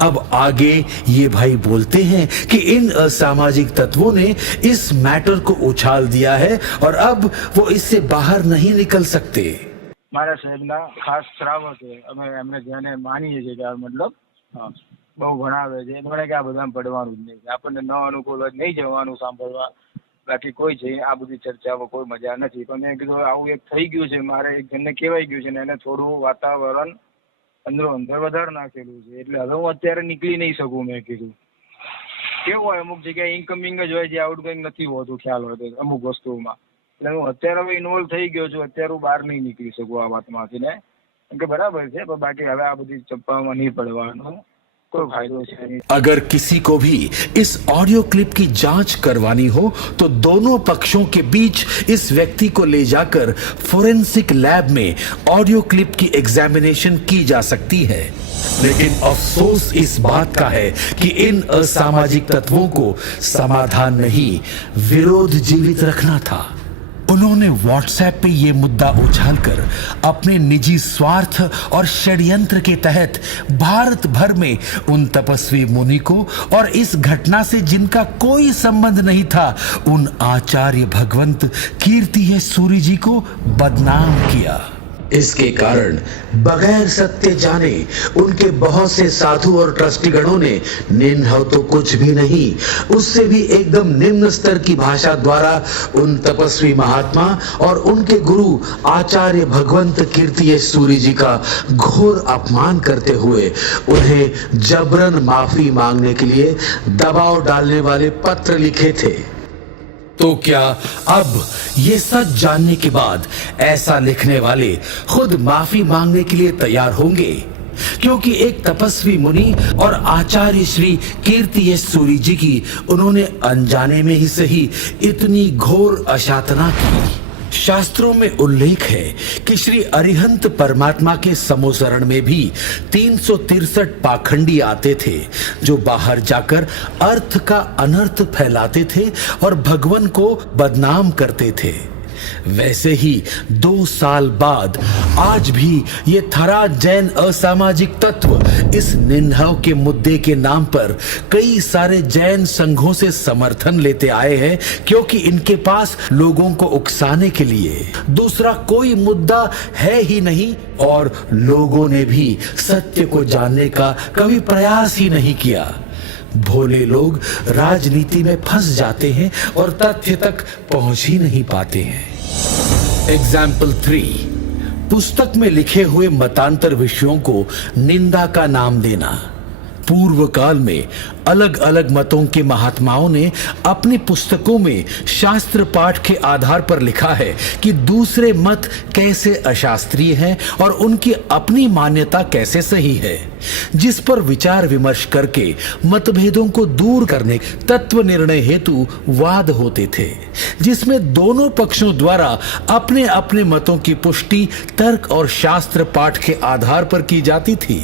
अब आगे ये भाई बोलते हैं कि इन असामाजिक तत्वों ने इस मैटर को उछाल दिया है और अब वो इससे बाहर नहीं निकल सकते। मारा साहेब ना खास श्रावक है, અમે એમને જેને માનીએ છીએ કે મતલબ બહુ ભણાવે છે એમણે કે આ બધામાં પડવાનું જ નહીં, આપણને ન અનુકૂળ જ નહીં જવાનું સાંભળવા, બાકી કોઈ છે આ બધી ચર્ચામાં કોઈ મજા નથી। પણ મેં કીધું આવું એક થઈ ગયું છે, મારે એક જણને કહેવાય ગયું છે ને એને થોડું વાતાવરણ અંદરો અંદર વધારે નાખેલું છે એટલે હવે હું અત્યારે નીકળી નહીં શકું। મેં કીધું કેવું હોય અમુક જગ્યાએ ઇનકમિંગ જ હોય છે, આઉટગોઈંગ નથી હોતું ખ્યાલ હોય તો અમુક વસ્તુઓમાં, એટલે હું અત્યારે હવે ઇન્વોલ્વ થઈ ગયો છું, અત્યારે હું બહાર નહીં નીકળી શકું આ વાતમાંથી ને કે બરાબર છે પણ બાકી હવે આ બધી ચપ્પામાં નહીં પડવાનું। अगर किसी को भी इस ऑडियो क्लिप की जांच करवानी हो तो दोनों पक्षों के बीच इस व्यक्ति को ले जाकर फोरेंसिक लैब में ऑडियो क्लिप की एग्जामिनेशन की जा सकती है। लेकिन अफसोस इस बात का है कि इन असामाजिक तत्वों को समाधान नहीं, विरोध जीवित रखना था। उन्होंने व्हाट्सएप पे ये मुद्दा उछालकर अपने निजी स्वार्थ और षड्यंत्र के तहत भारत भर में उन तपस्वी मुनि को और इस घटना से जिनका कोई संबंध नहीं था उन आचार्य भगवंत कीर्ति सूरी जी को बदनाम किया। इसके कारण बगैर सत्य जाने उनके बहुत से साधु और ट्रस्टीगणों ने निन्हव तो कुछ भी नहीं, उससे भी एकदम निम्न स्तर की भाषा द्वारा उन तपस्वी महात्मा और उनके गुरु आचार्य भगवंत कीर्ति सूरी जी का घोर अपमान करते हुए उन्हें जबरन माफी मांगने के लिए दबाव डालने वाले पत्र लिखे थे। तो क्या अब ये सच जानने के बाद ऐसा लिखने वाले खुद माफी मांगने के लिए तैयार होंगे? क्योंकि एक तपस्वी मुनि और आचार्य श्री कीर्ति सूरी जी की उन्होंने अनजाने में ही सही इतनी घोर अशातना की। शास्त्रों में उल्लेख है कि श्री अरिहंत परमात्मा के समोसरण में भी 363 पाखंडी आते थे जो बाहर जाकर अर्थ का अनर्थ फैलाते थे और भगवान को बदनाम करते थे। वैसे ही 2 साल बाद आज भी ये थरा जैन असामाजिक तत्व इस निन्हव के मुद्दे के नाम पर कई सारे जैन संघों से समर्थन लेते आए हैं, क्योंकि इनके पास लोगों को उकसाने के लिए दूसरा कोई मुद्दा है ही नहीं और लोगों ने भी सत्य को जानने का कभी प्रयास ही नहीं किया। भोले लोग राजनीति में फंस जाते हैं और तथ्य तक पहुंच ही नहीं पाते हैं। एग्जाम्पल 3, पुस्तक में लिखे हुए मतांतर विषयों को निंदा का नाम देना। पूर्व काल में अलग अलग मतों के महात्माओं ने अपनी पुस्तकों में शास्त्र पाठ के आधार पर लिखा है कि दूसरे मत कैसे अशास्त्रीय हैं और उनकी अपनी मान्यता कैसे सही है, जिस पर विचार विमर्श करके मतभेदों को दूर करने तत्व निर्णय हेतु वाद होते थे, जिसमें दोनों पक्षों द्वारा अपने अपने मतों की पुष्टि तर्क और शास्त्र पाठ के आधार पर की जाती थी।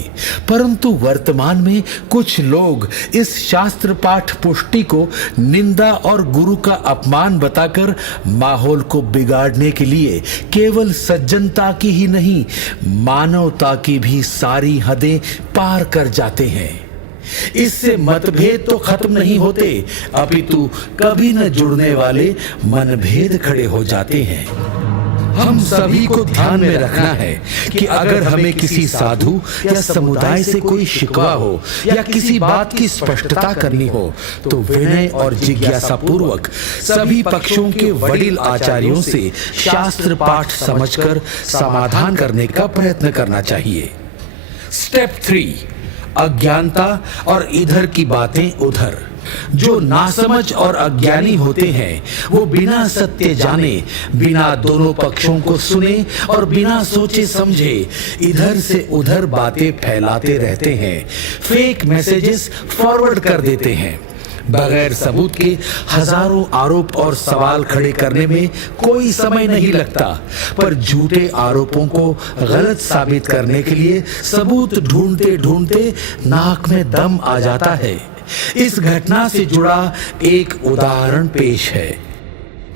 परंतु वर्तमान में कुछ लोग इस शास्त्र पाठ पुष्टि को निंदा और गुरु का अपमान बताकर माहौल को बिगाड़ने के लिए केवल सज्जनता की ही नहीं मानवता की भी सारी हदें पार कर जाते हैं। इससे मतभेद तो खत्म नहीं होते, अपितु कभी न जुड़ने वाले मनभेद खड़े हो जाते हैं। हम सभी को ध्यान में रखना है कि अगर हमें किसी साधु या समुदाय से कोई शिकवा हो या किसी बात की स्पष्टता करनी हो तो विनय और जिज्ञासा पूर्वक सभी पक्षों के वडील आचार्यों से शास्त्र पाठ समझकर समाधान करने का प्रयत्न करना चाहिए। स्टेप 3, अज्ञानता और इधर की बातें उधर। जो नासमझ और अज्ञानी होते हैं वो बिना सत्य जाने, बिना दोनों पक्षों को सुने और बिना सोचे समझे इधर से उधर बातें फैलाते रहते हैं, फेक मैसेजेस फॉरवर्ड कर देते हैं। बगैर सबूत के हजारों आरोप और सवाल खड़े करने में कोई समय नहीं लगता, पर झूठे आरोपों को गलत साबित करने के लिए सबूत ढूंढते ढूंढते नाक में दम आ जाता है। इस घटना से जुड़ा एक उदाहरण पेश है।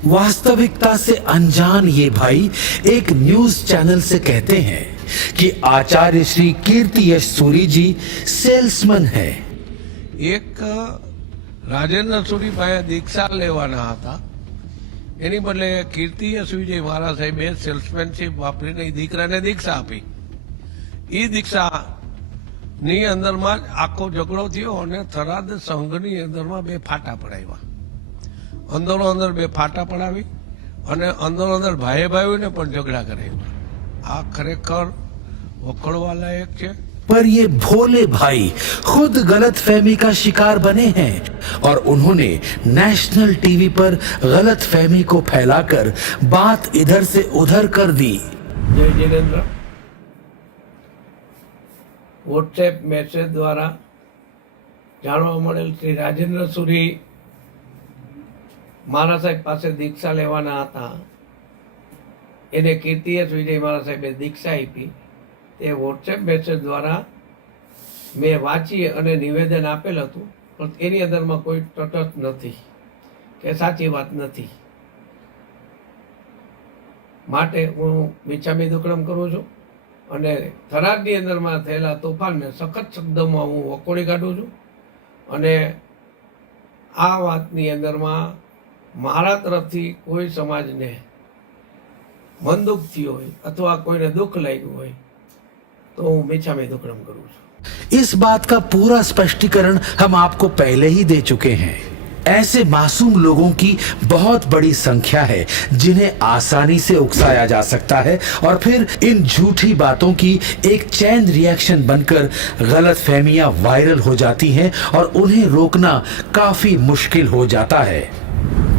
वास्तविकता से अनजान ये भाई एक न्यूज चैनल से कहते हैं कि आचार्य श्री कीर्ति यश सूरी जी सेल्समैन है। एक રાજેન્દ્ર સુરી ભાઈ દીક્ષા લેવાના હતા, એની બદલે કીર્તિ યશવીજી મહારાજ સાહેબે સેલ્સમેનશીપ વાપરીને દીકરાને દીક્ષા આપી। એ દીક્ષાની અંદરમાં જ આખો ઝઘડો થયો અને થરાદ સંઘની અંદરમાં 2 ફાટા પડાવ્યા। અંદરો અંદર 2 ફાટા પડાવી અને અંદરો અંદર ભાઈએ ભાઈઓને પણ ઝઘડા કરાવ્યા। આ ખરેખર વખોડવા લાયક છે। पर ये भोले भाई खुद गलतफहमी का शिकार बने हैं और उन्होंने नेशनल टीवी पर गलतफहमी को फैलाकर बात इधर से उधर कर दी। जय जिनेन्द्र, व्हाट्सएप मैसेज द्वारा जाणवा मळेल श्री राजेन्द्र सूरी महाराज साहेब पासे दीक्षा लेवाना हता, एने कीर्ति यश विजय महाराज साहेबे दीक्षा आपी। તે વોટ્સએપ મેસેજ દ્વારા મેં વાંચી અને નિવેદન આપેલ હતું, પણ એની અંદરમાં કોઈ તટસ્થ નથી કે સાચી વાત નથી। માટે હું મિચ્છામી દુક્કડમ કરું છું અને થરાદની અંદરમાં થયેલા તોફાનને સખત શબ્દોમાં હું વખોડી કાઢું છું અને આ વાતની અંદરમાં મારા તરફથી કોઈ સમાજને મન દુઃખ થયું હોય અથવા કોઈને દુઃખ લાગ્યું હોય तो मिच्छा में दुक्कड़म करूँ। इस बात का पूरा स्पष्टीकरण हम आपको पहले ही दे चुके हैं। ऐसे मासूम लोगों की बहुत बड़ी संख्या है जिन्हें आसानी से उकसाया जा सकता है और फिर इन झूठी बातों की एक चैन रिएक्शन बनकर गलतफहमियां वायरल हो जाती हैं और उन्हें रोकना काफी मुश्किल हो जाता है।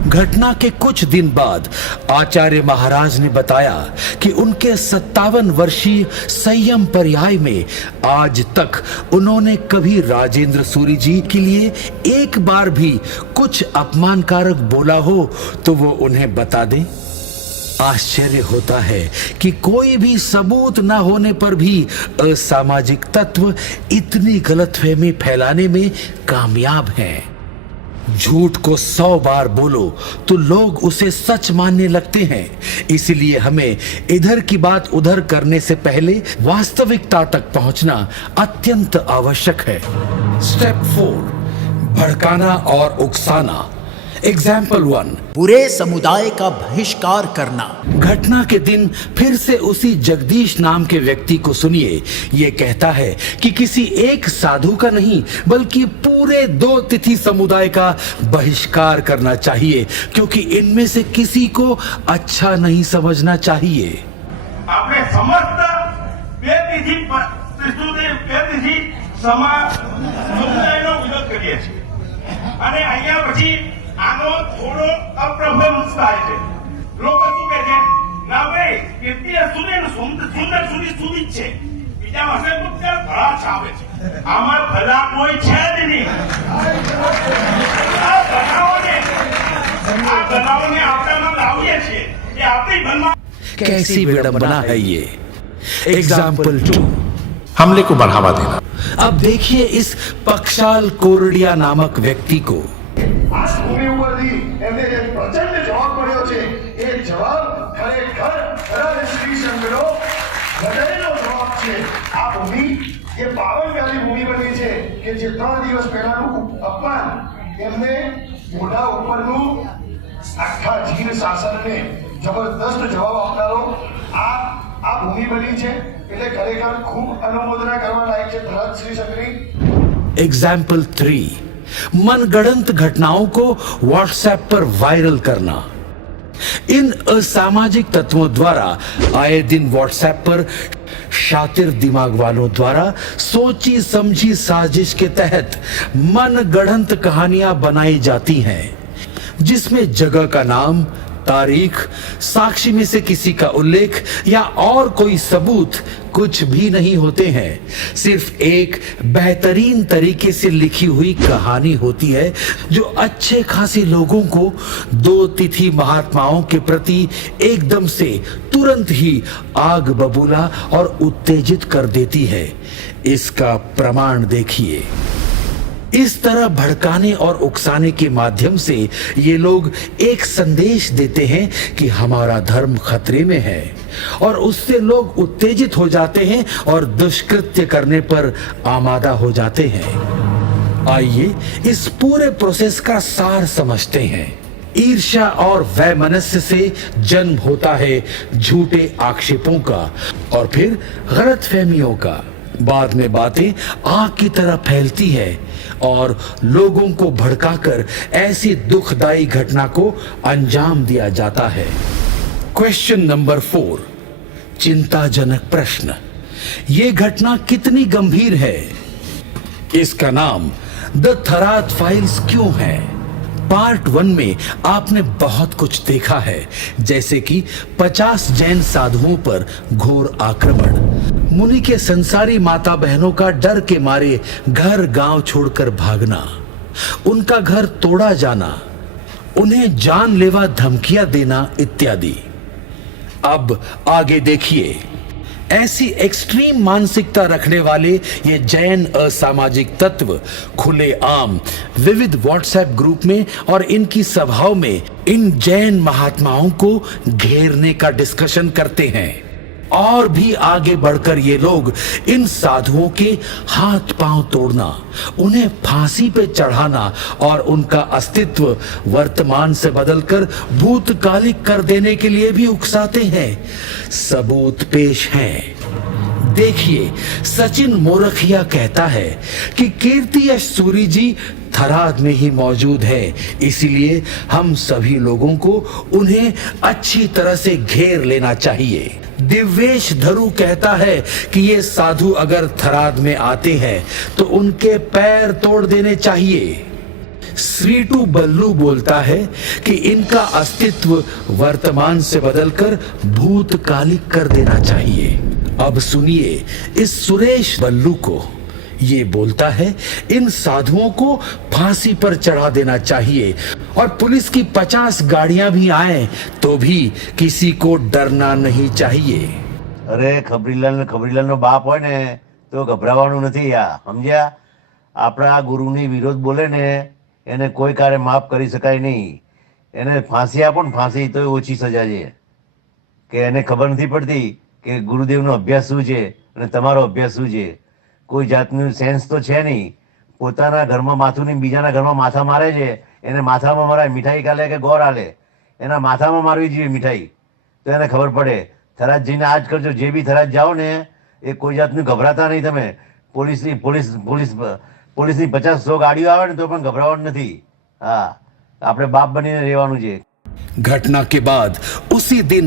घटना के कुछ दिन बाद आचार्य महाराज ने बताया कि उनके 57 वर्षीय संयम पर्याय में आज तक उन्होंने कभी राजेंद्र सूरी जी के लिए एक बार भी कुछ अपमानकारक बोला हो तो वो उन्हें बता दें। आश्चर्य होता है कि कोई भी सबूत न होने पर भी असामाजिक तत्व इतनी गलतफहमी फैलाने में कामयाब हैं। झूठ को 100 बार बोलो तो लोग उसे सच मानने लगते हैं, इसलिए हमें इधर की बात उधर करने से पहले वास्तविकता तक पहुंचना अत्यंत आवश्यक है। स्टेप 4, भड़काना और उकसाना। एग्जाम्पल 1, पूरे समुदाय का बहिष्कार करना। घटना के दिन फिर से उसी जगदीश नाम के व्यक्ति को सुनिए। ये कहता है कि किसी एक साधु का नहीं बल्कि पूरे 2 तिथि समुदाय का बहिष्कार करना चाहिए, क्योंकि इनमें से किसी को अच्छा नहीं समझना चाहिए। આપણે સમસ્ત 2 तिथि સમુદાયનો વિરોધ કરીએ છીએ અને અહીંયા પછી આનો થોડો અપ્રભવ થાય છે। લોકો શું કહે છે, ના ભાઈ કીર્તિ સુંદર સુની છે, બીજા વર્ષે તો ત્યાં ભલા છાવે છે, આમાં ભલા કોઈ છે જ નહીં। આ બનાવોને આપણામાં લાવીએ છીએ એ આપણી ભલમાં। कैसी विडंबना है ये। एग्जाम्पल 2, हमले को बढ़ावा देना। अब देखिए इस पक्षाल कोरडिया नामक व्यक्ति को। આ ભૂમિ ઉપરથી એમને જે પ્રચંડ જવાબ મળ્યો છે એ જવાબ ખરેખર શ્રી શંકરનો હૃદયનો જવાબ છે। આ ભૂમિ એ પાવન વ્યાલી ભૂમિ બની છે કે જે 3 દિવસ પહેલાનું અપમાન એમને મોઢા ઉપરનું આખા જીન શાસનને જબરદસ્ત જવાબ આપનારો આ ભૂમિ બની છે એટલે ખરેખર ખૂબ અનુમોદના કરવા લાયક છે ધરત શ્રી શકરી. एग्जाम्पल 3, मनगढ़ंत घटनाओं को व्हाट्सएप पर वायरल करना. इन असामाजिक तत्वों द्वारा आए दिन व्हाट्सएप पर शातिर दिमाग वालों द्वारा सोची समझी साजिश के तहत मनगढ़ंत कहानियां बनाई जाती हैं, जिसमें जगह का नाम, तारीख, साक्षी में से किसी का उल्लेख या और कोई सबूत कुछ भी नहीं होते हैं. सिर्फ एक बेहतरीन तरीके से लिखी हुई कहानी होती है जो अच्छे खासे लोगों को दो तिथि महात्माओं के प्रति एकदम से तुरंत ही आग बबूला और उत्तेजित कर देती है. इसका प्रमाण देखिए. इस तरह भड़काने और उकसाने के माध्यम से ये लोग एक संदेश देते हैं कि हमारा धर्म खतरे में है और उससे लोग उत्तेजित हो जाते हैं और दुष्कृत्य करने पर आमादा हो जाते हैं. आइए इस पूरे प्रोसेस का सार समझते हैं. ईर्ष्या और वैमनस्य से जन्म होता है झूठे आक्षेपों का और फिर गलतफहमियों का. बाद में बातें आग की तरह फैलती है और लोगों को भड़काकर ऐसी दुखदाई घटना को अंजाम दिया जाता है. क्वेश्चन नंबर 4, चिंताजनक प्रश्न. ये घटना कितनी गंभीर है? इसका नाम द थराद फाइल्स क्यों है? पार्ट 1 में आपने बहुत कुछ देखा है, जैसे कि 50 जैन साधुओं पर घोर आक्रमण, मुनि के संसारी माता बहनों का डर के मारे घर गांव छोड़कर भागना, उनका घर तोड़ा जाना, उन्हें जानलेवा धमकियां देना इत्यादि. अब आगे देखिए. ऐसी एक्सट्रीम मानसिकता रखने वाले ये जैन असामाजिक तत्व खुलेआम विविध व्हाट्सएप ग्रुप में और इनकी सभाओं में इन जैन महात्माओं को घेरने का डिस्कशन करते हैं. और भी आगे बढ़कर ये लोग इन साधुओं के हाथ पांव तोड़ना, उन्हें फांसी पे चढ़ाना और उनका अस्तित्व वर्तमान से बदलकर भूतकालिक कर देने के लिए भी उकसाते हैं. सबूत पेश हैं. देखिए, सचिन मोरखिया कहता है कि कीर्ति यश सूरी जी थराद में ही मौजूद है, इसीलिए हम सभी लोगों को उन्हें अच्छी तरह से घेर लेना चाहिए. दिव्येश धरु कहता है कि ये साधु अगर थराद में आते हैं तो उनके पैर तोड़ देने चाहिए. श्रीटू बल्लू बोलता है कि इनका अस्तित्व वर्तमान से बदलकर भूतकालिक कर देना चाहिए. अब सुनिए इस सुरेश बल्लू को. ये बोलता है इन साधुओं को फांसी पर चढ़ा देना चाहिए और पुलिस की 50 गाड़ियां भी आए तो भी किसी को डरना नहीं चाहिए. અરે ખબરીલાલનો બાપ હોય ને તો ગભરાવાનું નથી યાર, સમજ્યા? આપણા ગુરુની વિરોધ બોલે ને એને કોઈ કારે માફ કરી શકાય નહીં. એને ફાંસી આપો ને ફાંસી તો ઓછી સજા છે કે એને ખબર નથી પડતી કે ગુરુદેવનો અભ્યાસ શું છે અને તમારો અભ્યાસ શું છે. કોઈ જાતનું સેન્સ તો છે નહીં. પોતાના ઘરમાં માથું નહીં બીજાના ઘરમાં માથા મારે છે, એને માથામાં મરાય. મીઠાઈ કાલે કે ગોળ આલે, એના માથામાં મારવી જોઈએ મીઠાઈ, તો એને ખબર પડે. થરાદ જઈને આજ કરજો. જે બી થરાદ જાઓ ને એ કોઈ જાતનું ગભરાતા નહીં તમે. પોલીસની 50-100 ગાડીઓ આવે ને તો પણ ગભરાવાનું નથી. હા, આપણે બાપ બનીને રહેવાનું છે. घटना के बाद उसी दिन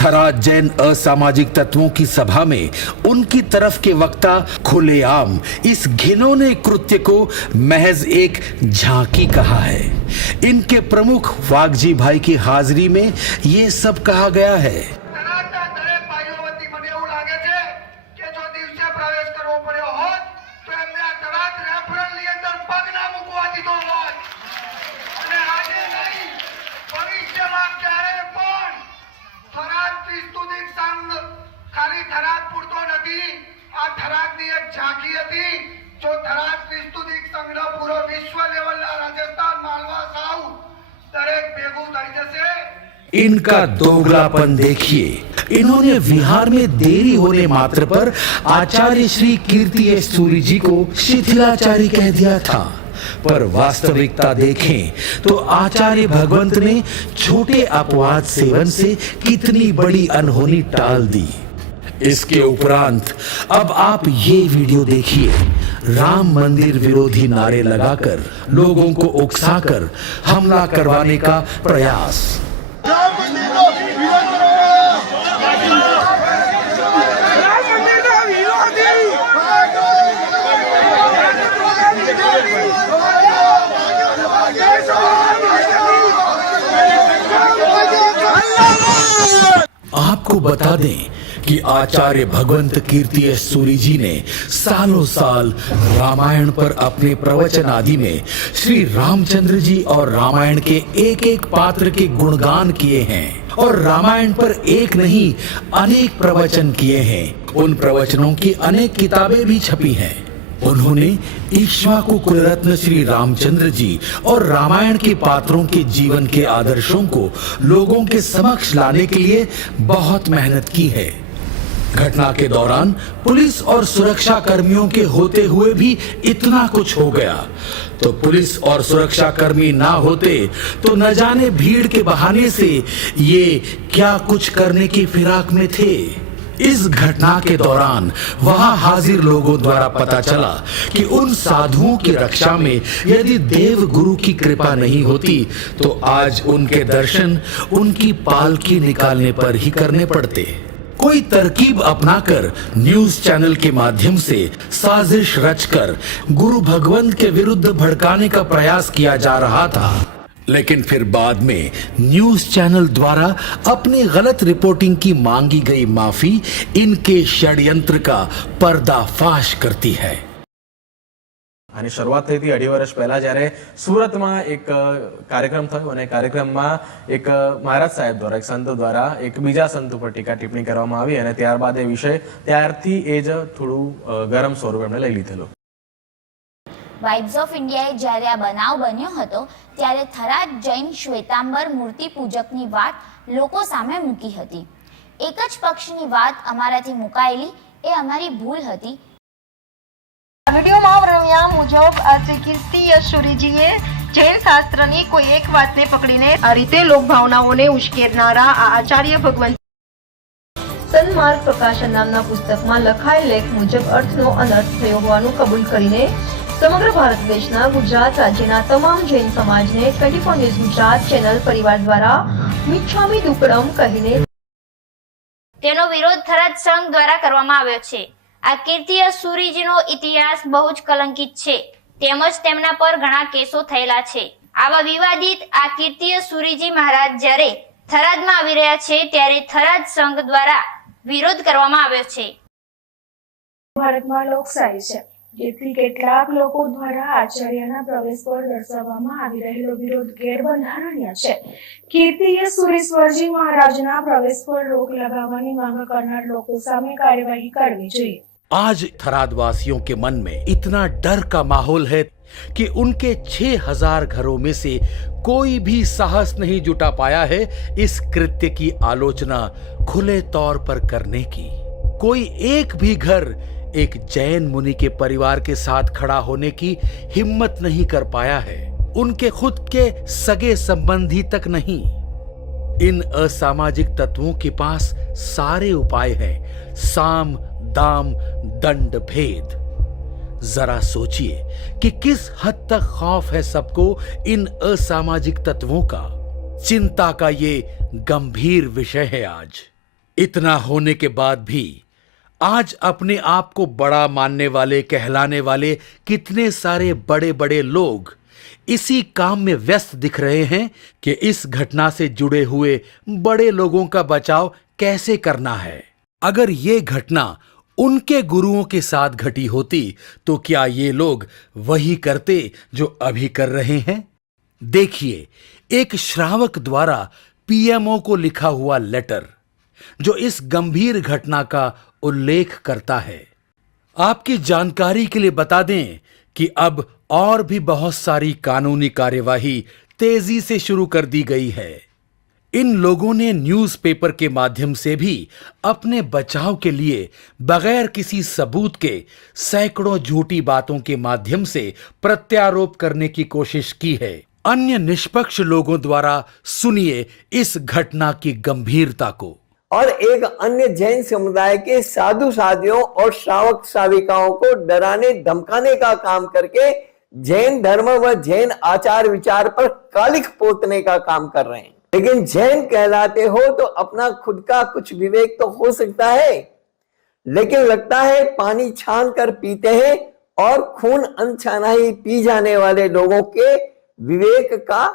थराद जैन असामाजिक तत्वों की सभा में उनकी तरफ के वक्ता खुलेआम इस घिनौने कृत्य को महज एक झांकी कहा है. इनके प्रमुख वागजी भाई की हाजिरी में ये सब कहा गया है. इनका दोगलापन देखिए. इन्होंने विहार में देरी होने मात्र पर आचार्य श्री कीर्ति यश सूरी जी को शिथिलाचारी कह दिया था पर वास्तविकता देखें तो आचार्य भगवंत ने छोटे अपवाद सेवन से कितनी बड़ी अनहोनी टाल दी। इसके उपरांत अब आप ये वीडियो देखिए। राम मंदिर विरोधी नारे लगाकर लोगों को उकसाकर हमला करवाने का प्रयास। आपको बता दें कि आचार्य भगवंत कीर्ति एस सूरी जी ने सालों साल रामायण पर अपने प्रवचन आदि में श्री रामचंद्र जी और रामायण के एक एक पात्र के गुणगान किए हैं और रामायण पर एक नहीं अनेक प्रवचन किए हैं। उन प्रवचनों की अनेक किताबें भी छपी हैं। उन्होंने ईक्ष्वाकु कुलरत्न श्री रामचंद्र जी और रामायण के पात्रों के जीवन के आदर्शों को लोगों के समक्ष लाने के लिए बहुत मेहनत की है। घटना के दौरान पुलिस और सुरक्षा कर्मियों के होते हुए भी इतना कुछ हो गया, तो पुलिस और सुरक्षा कर्मी ना होते तो न जाने भीड़ के बहाने से ये क्या कुछ करने की फिराक में थे। इस घटना के दौरान वहां हाजिर लोगों द्वारा पता चला कि उन साधुओं की रक्षा में यदि देव गुरु की कृपा नहीं होती तो आज उनके दर्शन उनकी पालकी निकालने पर ही करने पड़ते। कोई तरकीब अपनाकर न्यूज चैनल के माध्यम से साजिश रचकर गुरु भगवंत के विरुद्ध भड़काने का प्रयास किया जा रहा था, लेकिन फिर बाद में न्यूज चैनल द्वारा अपनी गलत रिपोर्टिंग की मांगी गई माफी इनके षड्यंत्र का पर्दाफाश करती है। આની શરૂઆત થઈ હતી 2.5 વર્ષ પહેલા જ્યારે સુરતમાં એક કાર્યક્રમ થયો અને કાર્યક્રમમાં એક મહારાજ સાહેબ દ્વારા એક સંતો દ્વારા એક બીજા સંત ઉપર ટીકા ટિપ્પણી કરવામાં આવી અને ત્યારબાદ એ વિષય ત્યારથી એ જ થોડું ગરમ સ્વરૂપ એમણે લઈ લીધેલું। વાઇબ્સ ઓફ ઇન્ડિયાએ જ્યારે આ બનાવ બન્યો હતો ત્યારે થરાદ જૈન શ્વેતાંબર મૂર્તિ પૂજકની વાત લોકો સામે મૂકી હતી। એક જ પક્ષની વાત અમારાથી મુકાયેલી એ અમારી ભૂલ હતી। વિડીયોમાં વર્ણવ્યા મુજબ આ શ્રી કીર્તિ યશુરીજીએ જૈન શાસ્ત્રની કોઈ એક વાતને પકડીને આ રીતે લોકભાવનાઓને ઉશ્કેરનારા આ આચાર્ય ભગવંત સન્માર્ગ પ્રકાશન નામના પુસ્તકમાં લખાયેલ લેખ મુજબ અર્થનો અનર્થ થયો હોવાનું કબૂલ કરીને સમગ્ર ભારત દેશના ગુજરાત રાજ્યના તમામ જૈન સમાજને 24 ન્યૂઝ ગુજરાત ચેનલ પરિવાર દ્વારા મિચ્છામી દુક્કડમ કહીને તેનો વિરોધ થરાદ સંઘ દ્વારા કરવામાં આવ્યો છે। આ કીર્તિ યશુરીજીનો ઇતિહાસ બહુ જ કલંકિત છે તેમજ તેમના પર ઘણા કેસો થયેલા છે। આવા વિવાદિત આ કીર્તિ યશુરીજી મહારાજ જ્યારે થરાદમાં આવી રહ્યા છે ત્યારે થરાદ સંઘ દ્વારા વિરોધ કરવામાં આવ્યો છે। ભારતમાં લોકશાહી છે જેથી કેટલાક લોકો દ્વારા આચાર્યના પ્રવેશ પર દર્શાવવામાં આવી રહેલો વિરોધ ગેરબંધારણીય છે। કીર્તિ યશુરીશ્વરજી મહારાજના પ્રવેશ પર રોક લગાવવાની માંગ કરનાર લોકો સામે કાર્યવાહી કરવી જોઈએ। आज थरादवासियों के मन में इतना डर का माहौल है कि उनके 6000 घरों में से कोई भी साहस नहीं जुटा पाया है इस कृत्य की आलोचना खुले तौर पर करने की। कोई एक भी घर एक जैन मुनि के परिवार के साथ खड़ा होने की हिम्मत नहीं कर पाया है, उनके खुद के सगे संबंधी तक नहीं। इन असामाजिक तत्वों के पास सारे उपाय हैं, साम दाम दंड भेद। जरा सोचिए कि किस हद तक खौफ है सबको इन असामाजिक तत्वों का। चिंता का ये गंभीर विषय है। आज इतना होने के बाद भी आज अपने आप को बड़ा मानने वाले कहलाने वाले कितने सारे बड़े बड़े लोग इसी काम में व्यस्त दिख रहे हैं कि इस घटना से जुड़े हुए बड़े लोगों का बचाव कैसे करना है। अगर ये घटना उनके गुरुओं के साथ घटी होती तो क्या ये लोग वही करते जो अभी कर रहे हैं। देखिए, एक श्रावक द्वारा पीएमओ को लिखा हुआ लेटर जो इस गंभीर घटना का उल्लेख करता है। आपकी जानकारी के लिए बता दें कि अब और भी बहुत सारी कानूनी कार्यवाही तेजी से शुरू कर दी गई है। इन लोगों ने न्यूज़पेपर के माध्यम से भी अपने बचाव के लिए बगैर किसी सबूत के सैकड़ों झूठी बातों के माध्यम से प्रत्यारोप करने की कोशिश की है। अन्य निष्पक्ष लोगों द्वारा सुनिए इस घटना की गंभीरता को। और एक अन्य जैन समुदाय के साधु साधियों और श्रावक श्राविकाओं को डराने धमकाने का काम करके जैन धर्म व जैन आचार विचार पर कालिख पोतने का काम कर रहे हैं। लेकिन जैन कहलाते हो तो अपना खुद का कुछ विवेक तो हो सकता है, लेकिन लगता है पानी छान कर पीते हैं और खून अनछाना ही पी जाने वाले लोगों के विवेक का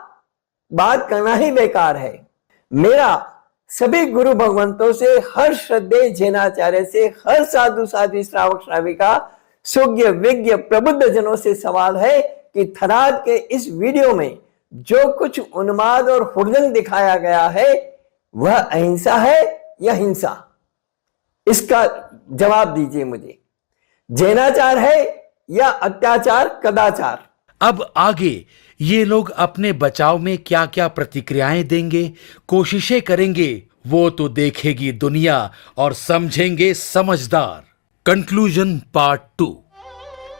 बात करना ही बेकार है। मेरा सभी गुरु भगवंतों से, हर श्रद्धेय जैनाचार्य से, हर साधु साध्वी श्रावक श्राविका, सुज्ञ विज्ञ प्रबुद्ध जनों से सवाल है कि थराद के इस वीडियो में जो कुछ उन्माद और हुड़दंग दिखाया गया है वह अहिंसा है या हिंसा? इसका जवाब दीजिए मुझे। जैनाचार है या अत्याचार कदाचार? अब आगे ये लोग अपने बचाव में क्या क्या प्रतिक्रियाएं देंगे, कोशिशें करेंगे, वो तो देखेगी दुनिया और समझेंगे समझदार। Conclusion part 2।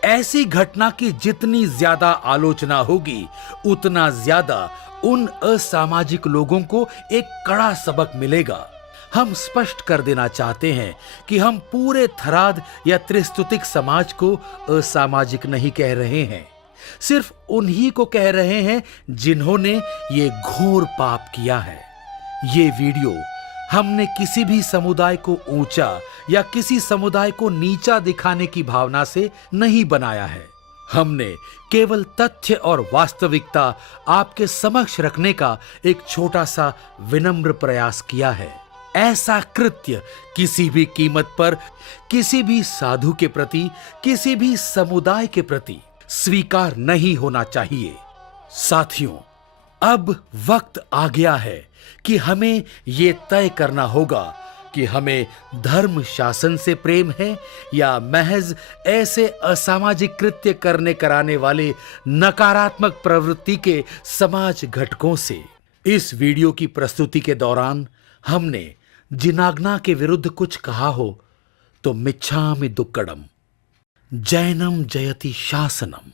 ऐसी घटना की जितनी ज्यादा आलोचना होगी उतना ज्यादा उन असामाजिक लोगों को एक कड़ा सबक मिलेगा। हम स्पष्ट कर देना चाहते हैं कि हम पूरे थराद या त्रिस्तुतिक समाज को असामाजिक नहीं कह रहे हैं, सिर्फ उन्हीं को कह रहे हैं जिन्होंने ये घोर पाप किया है। ये वीडियो हमने किसी भी समुदाय को ऊंचा या किसी समुदाय को नीचा दिखाने की भावना से नहीं बनाया है। हमने केवल तथ्य और वास्तविकता आपके समक्ष रखने का एक छोटा सा विनम्र प्रयास किया है। ऐसा कृत्य किसी भी कीमत पर किसी भी साधु के प्रति, किसी भी समुदाय के प्रति स्वीकार नहीं होना चाहिए। साथियों, अब वक्त आ गया है कि हमें ये तय करना होगा कि हमें धर्म शासन से प्रेम है या महज ऐसे असामाजिक कृत्य करने कराने वाले नकारात्मक प्रवृत्ति के समाज घटकों से। इस वीडियो की प्रस्तुति के दौरान हमने जिनाग्ना के विरुद्ध कुछ कहा हो तो मिच्छामि दुक्कडम, जैनम जयति शासनम।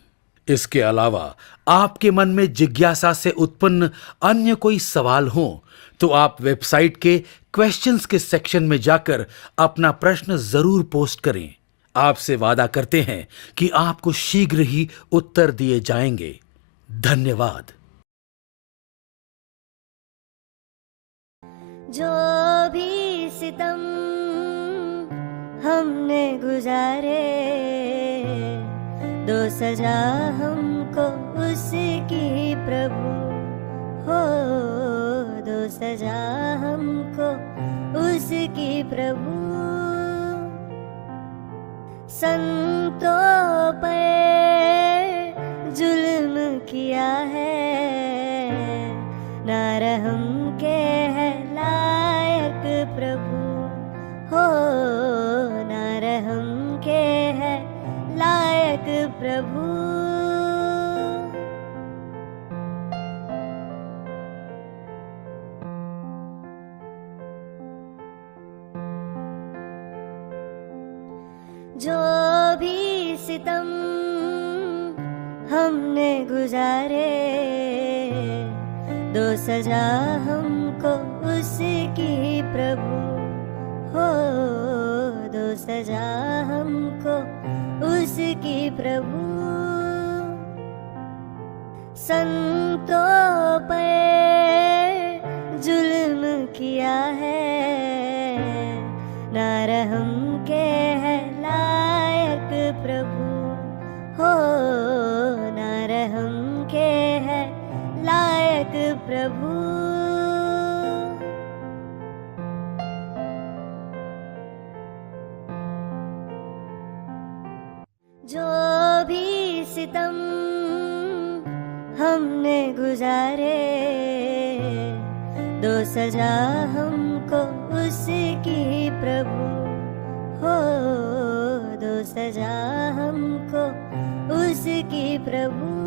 इसके अलावा आपके मन में जिज्ञासा से उत्पन्न अन्य कोई सवाल हो तो आप वेबसाइट के क्वेश्चंस के सेक्शन में जाकर अपना प्रश्न जरूर पोस्ट करें। आपसे वादा करते हैं कि आपको शीघ्र ही उत्तर दिए जाएंगे। धन्यवाद। जो भी सितम हमने गुजारे, दो सजा हमको उसकी प्रभु हो, दो सजा हमको उसकी प्रभु। संतों पर जुल्म किया है, ना रहम के है लायक प्रभु हो, ना रहम के है लायक प्रभु। जो भी सितम हमने गुजारे, दो सजा हमको उसकी प्रभु हो, दो सजा हमको उसकी प्रभु। संतों पर जुल्म किया है, ना रहम के है लायक प्रभु हो, ना रहम के है लायक प्रभु। जो भी सितम हमने गुजारे, दो सजा हमको उसकी प्रभु हो, दो सजा हमको उसकी प्रभु।